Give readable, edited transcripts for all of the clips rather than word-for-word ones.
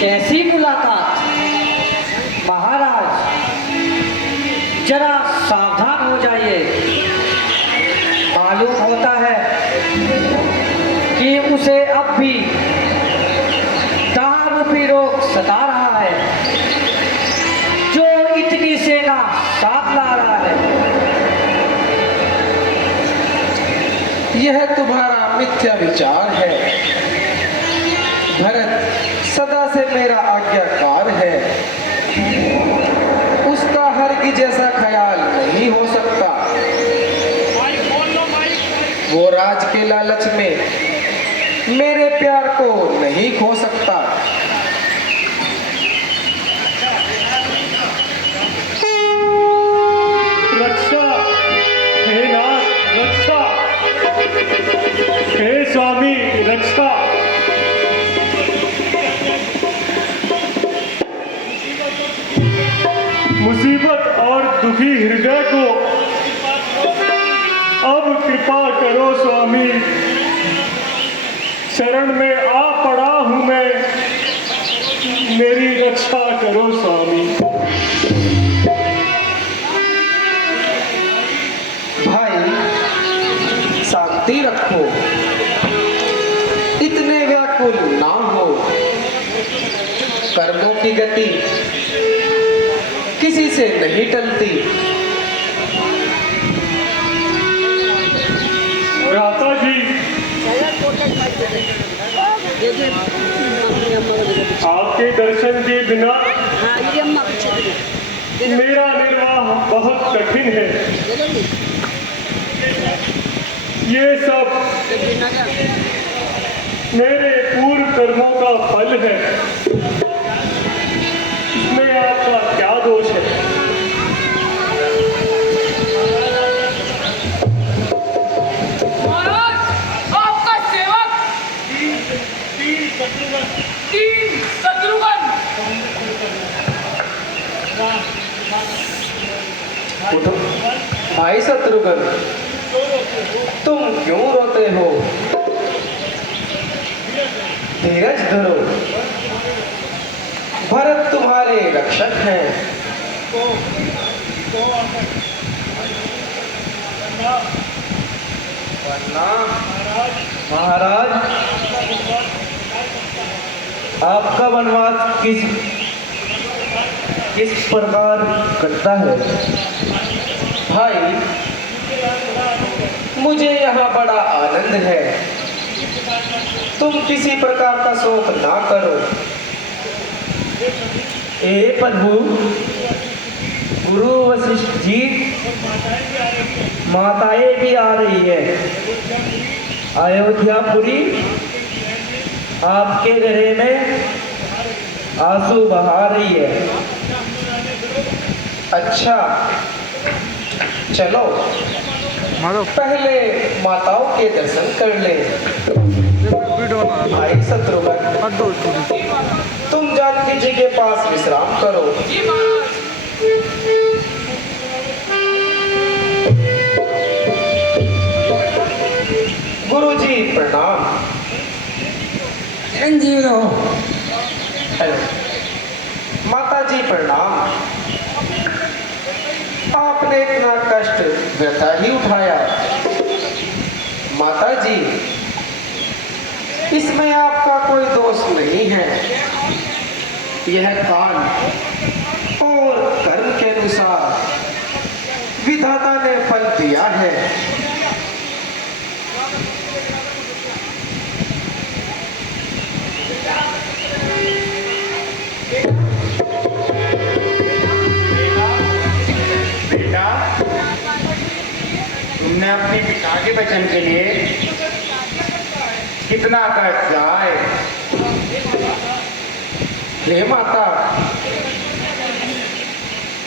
कैसी मुलाकात? महाराज जरा सावधान हो जाइए। मालूम होता है कि उसे अब भी दारूपी रोग सता रहा है, जो इतनी सेना साथ ला रहा है। यह तुम्हारा मिथ्या विचार है। भरत सदा से मेरा आज्ञाकार है, उसका हरगिज जैसा ख्याल नहीं हो सकता। वो राज के लालच में मेरे प्यार को नहीं खो सकता। रक्षा, हे नाथ रक्षा, हे स्वामी रक्षा। मुसीबत और दुखी हृदय को अब कृपा करो स्वामी। शरण में आ पड़ा हूं मैं, मेरी रक्षा करो स्वामी। भाई शांति रखो, इतने व्याकुल ना हो। कर्मों की गति किसी से नहीं टलती। भ्राता जी, आपके दर्शन के बिना मेरा निर्वाह बहुत कठिन है। ये सब मेरे पूर्व कर्मों का फल है। इसमें आपका क्या दोष है? महाराज, आपका सेवक तीन शत्रुघ्न। उठो भाई शत्रुघ्न, तुम क्यों रोते हो? धीरज धरो, भरत तुम्हारे रक्षक हैं। महाराज, आपका वनवास किस प्रकार कटता है? भाई मुझे यहाँ बड़ा आनंद है। तुम किसी प्रकार का शोक ना करो। ए प्रभु, गुरु वशिष्ठ जी, माताएं भी आ रही है। अयोध्यापुरी आपके गृह में आंसू बहा रही है। अच्छा चलो, पहले माताओं के दर्शन कर ले। भाई शत्रुघ्न, तुम जानकी जी के पास विश्राम करो। जी महाराज। गुरु जी प्रणाम। हेलो माता जी प्रणाम। आपने इतना कष्ट व्यथा ही उठाया। माता जी, इसमें आपका कोई दोष नहीं है। यह काल और कर्म के अनुसार विधाता ने फल दिया है। बेटा, तुमने अपने पिता के वचन के लिए कितना कष्ट सहा है। हे माता,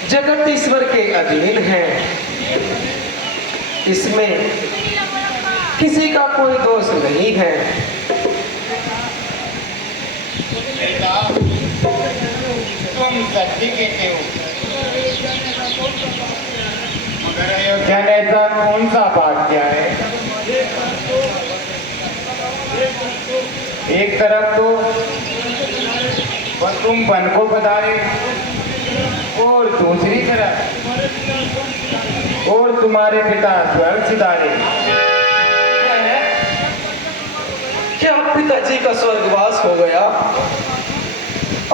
जगत ईश्वर के अधीन है। इसमें किसी का कोई दोष नहीं है। बेटा, तुम सच्ची कहते हो, मगर अयोध्या ने ऐसा कौन सा पाप किया है? एक तरफ तो पर तुम वन को पधारे और दूसरी तरफ और तुम्हारे पिता स्वर्ग सिधारे। क्या पिताजी का स्वर्गवास हो गया?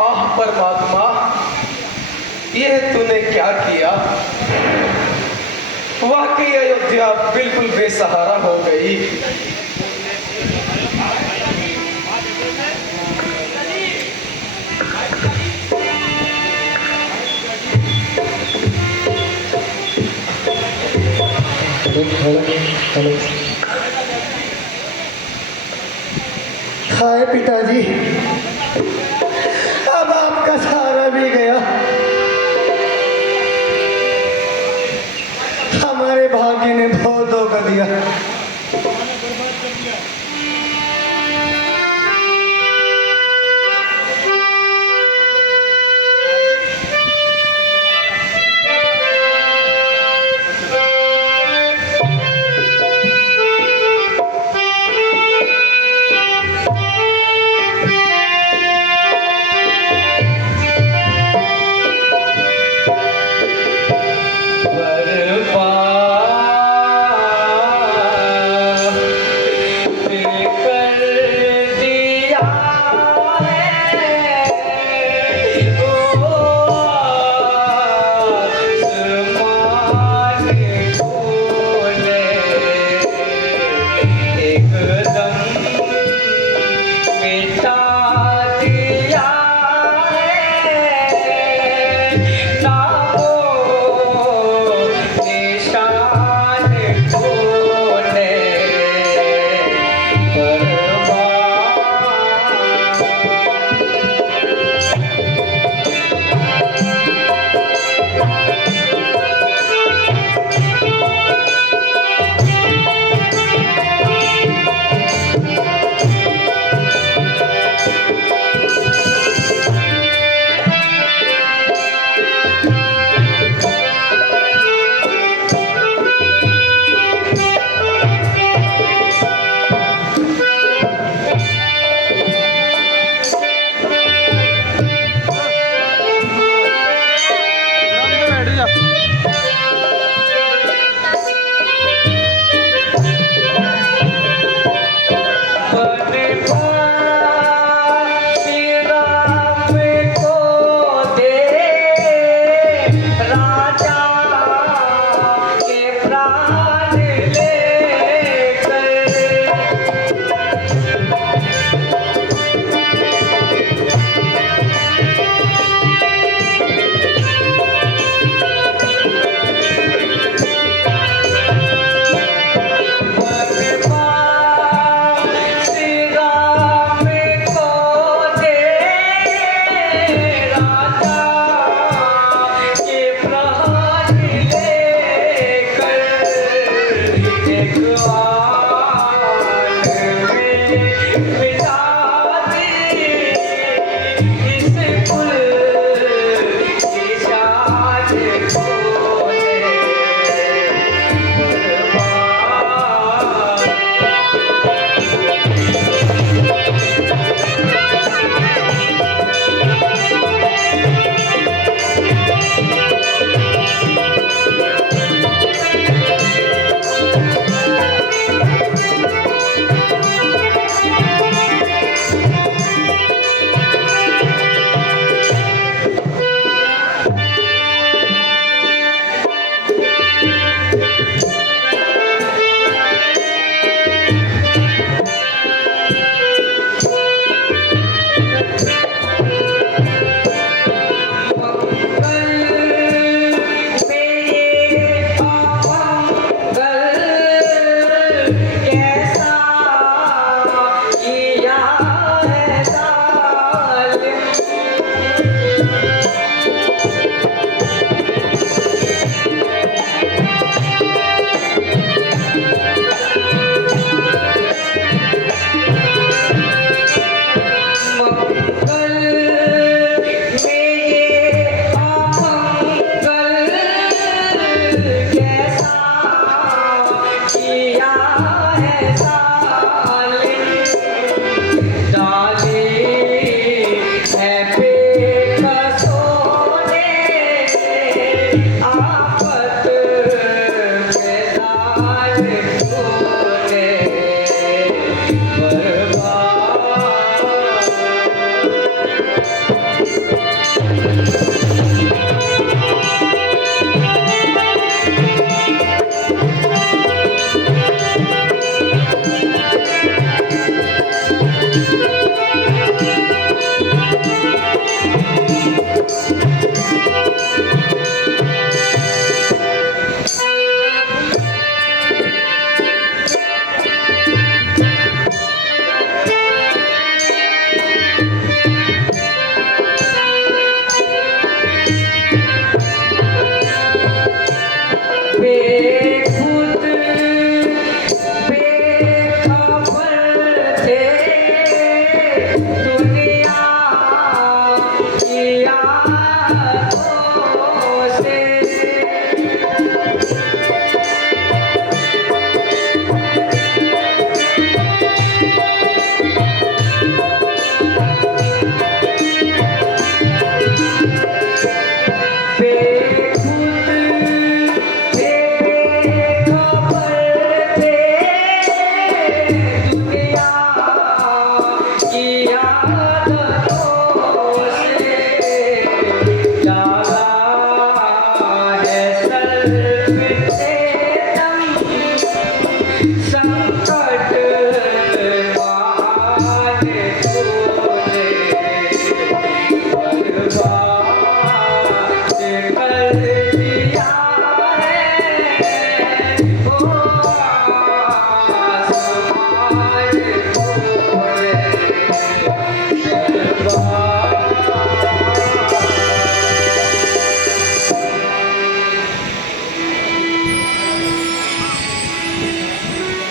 आह परमात्मा, यह तूने क्या किया? वाकई अयोध्या बिल्कुल बेसहारा हो गई। हाय पिताजी, अब आपका सहारा भी गया। हमारे भाग्य ने बहुत धोखा दिया।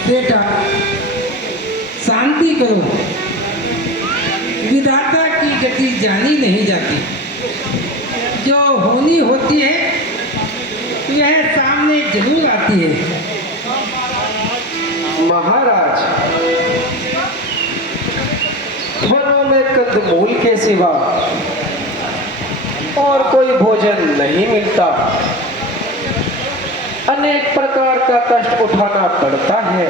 बेटा शांति करो। विधाता की गति जानी नहीं जाती। जो होनी होती है वह सामने जरूर आती है। महाराज, वनों में कंदमूल के सिवा और कोई भोजन नहीं मिलता। अनेक प्रकार का कष्ट उठाना पड़ता है।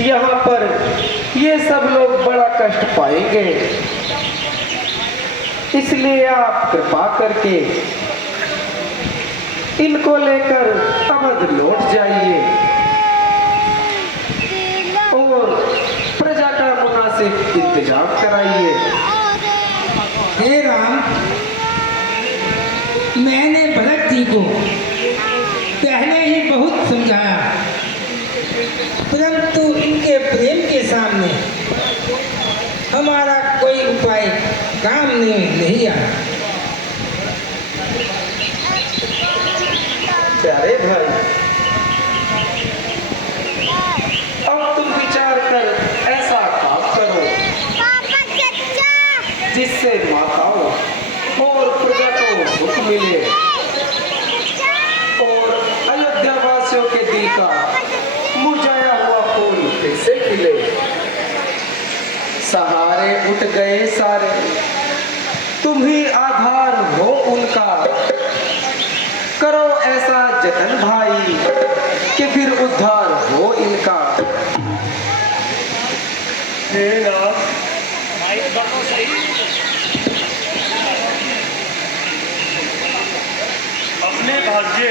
यहाँ पर ये सब लोग बड़ा कष्ट पाएंगे, इसलिए आप कृपा करके इनको लेकर अवध लौट जाइए और प्रजा का मुनासिब इंतजाम कराइए। हे राम, मैंने भरत जी को पहले ही बहुत समझाया, परंतु इनके प्रेम के सामने हमारा कोई उपाय काम नहीं आया। प्यारे भाई, अब तुम विचार कर ऐसा काम करो जिससे माताओं और प्रजा को सुख मिले और अयोध्या वासियों के दिल का मुरझाया हुआ फूल फिर से खिले। सहारे उठ गए सारे, तुम ही आधार हो उनका। करो ऐसा जतन भाई कि फिर उद्धार हो इनका। हे नाथ, अपने भाग्य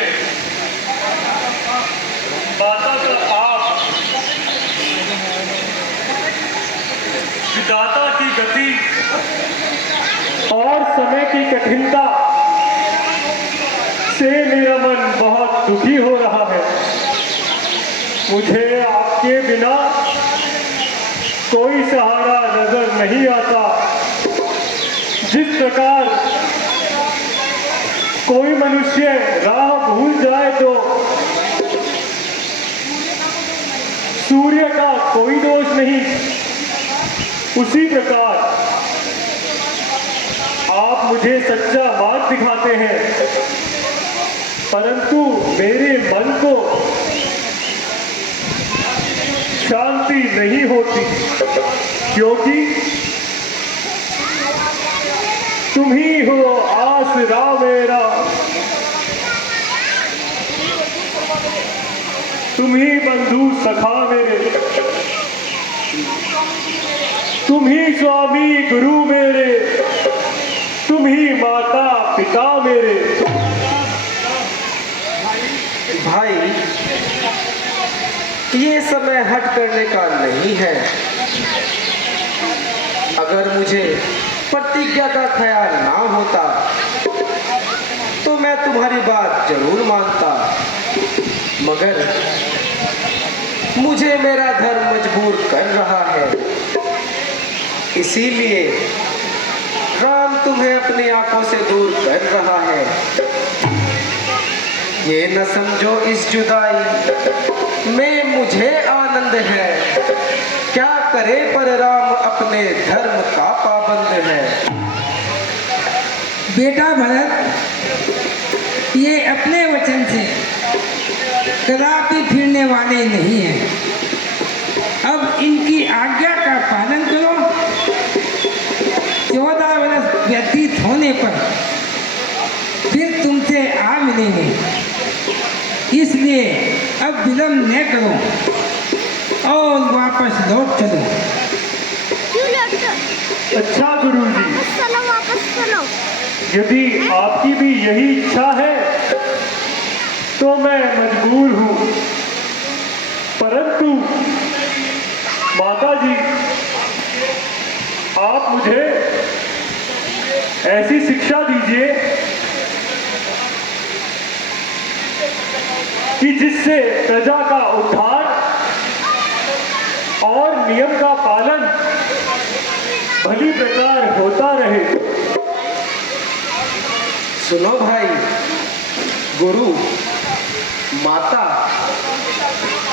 माता का आप, विधाता की गति और समय की कठिनता से मेरा मन बहुत दुखी हो रहा है। मुझे आपके बिना कोई सहारा नजर नहीं आता। जिस प्रकार कोई मनुष्य राह भूल जाए तो सूर्य का कोई दोष नहीं, उसी प्रकार आप मुझे सच्चा मार्ग दिखाते हैं, परंतु मेरे मन को शांति नहीं होती, क्योंकि तुम ही हो आसरा मेरा, तुम ही बंधु सखा मेरे, तुम ही स्वामी गुरु मेरे, तुम ही माता पिता मेरे। भाई, ये समय हट करने का नहीं है। अगर मुझे प्रतिज्ञा का ख्याल ना होता तो मैं तुम्हारी बात जरूर मानता, मगर मुझे मेरा धर्म मजबूर कर रहा है। इसीलिए राम तुम्हें अपनी आंखों से दूर कर रहा है। ये न समझो इस जुदाई में मुझे आनंद है। क्या करे पर राम अपने धर्म का पाबंद है। बेटा भरत, ये अपने वचन से कदापि फिरने वाले नहीं हैं। अब इनकी आज्ञा का पालन करो। 14 वर्ष व्यतीत होने पर फिर तुमसे आ मिलेंगे, इसलिए अब विलम्ब न करो और वापस लौट चलो। अच्छा गुरुजी, वापस चलो। यदि आपकी भी यही इच्छा है तो मैं मजबूर हूँ, परंतु माता जी, आप मुझे ऐसी शिक्षा दीजिए कि जिससे प्रजा का उद्धार और नियम का पालन भली प्रकार होता रहे। सुनो भाई, गुरु, माता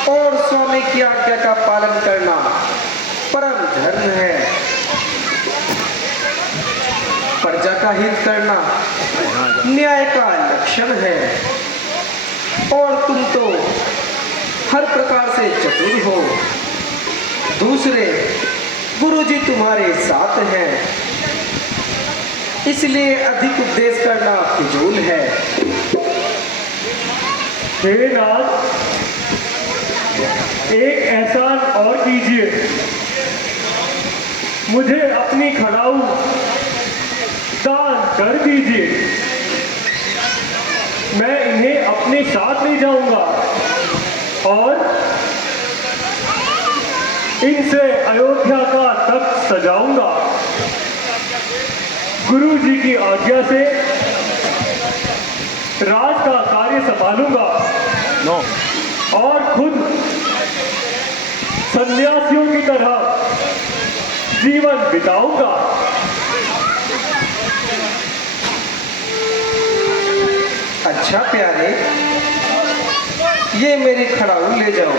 और स्वामी की आज्ञा का पालन करना परम धर्म है। प्रजा का हित करना न्याय का लक्षण है। और तुम तो हर प्रकार से चतुर हो। दूसरे गुरुजी तुम्हारे साथ हैं, इसलिए अधिक उपदेश करना फिजूल है। हे नाथ, एक एहसान और कीजिए, मुझे अपनी खड़ाऊ दान कर दीजिए। मैं इन्हें अपने साथ ले जाऊंगा और इनसे अयोध्या का तख्त सजाऊंगा। गुरु जी की आज्ञा से राज का कार्य संभालूंगा और खुद सन्यासियों की तरह जीवन बिताऊंगा। अच्छा प्यारे, ये मेरी खड़ाऊ ले जाओ।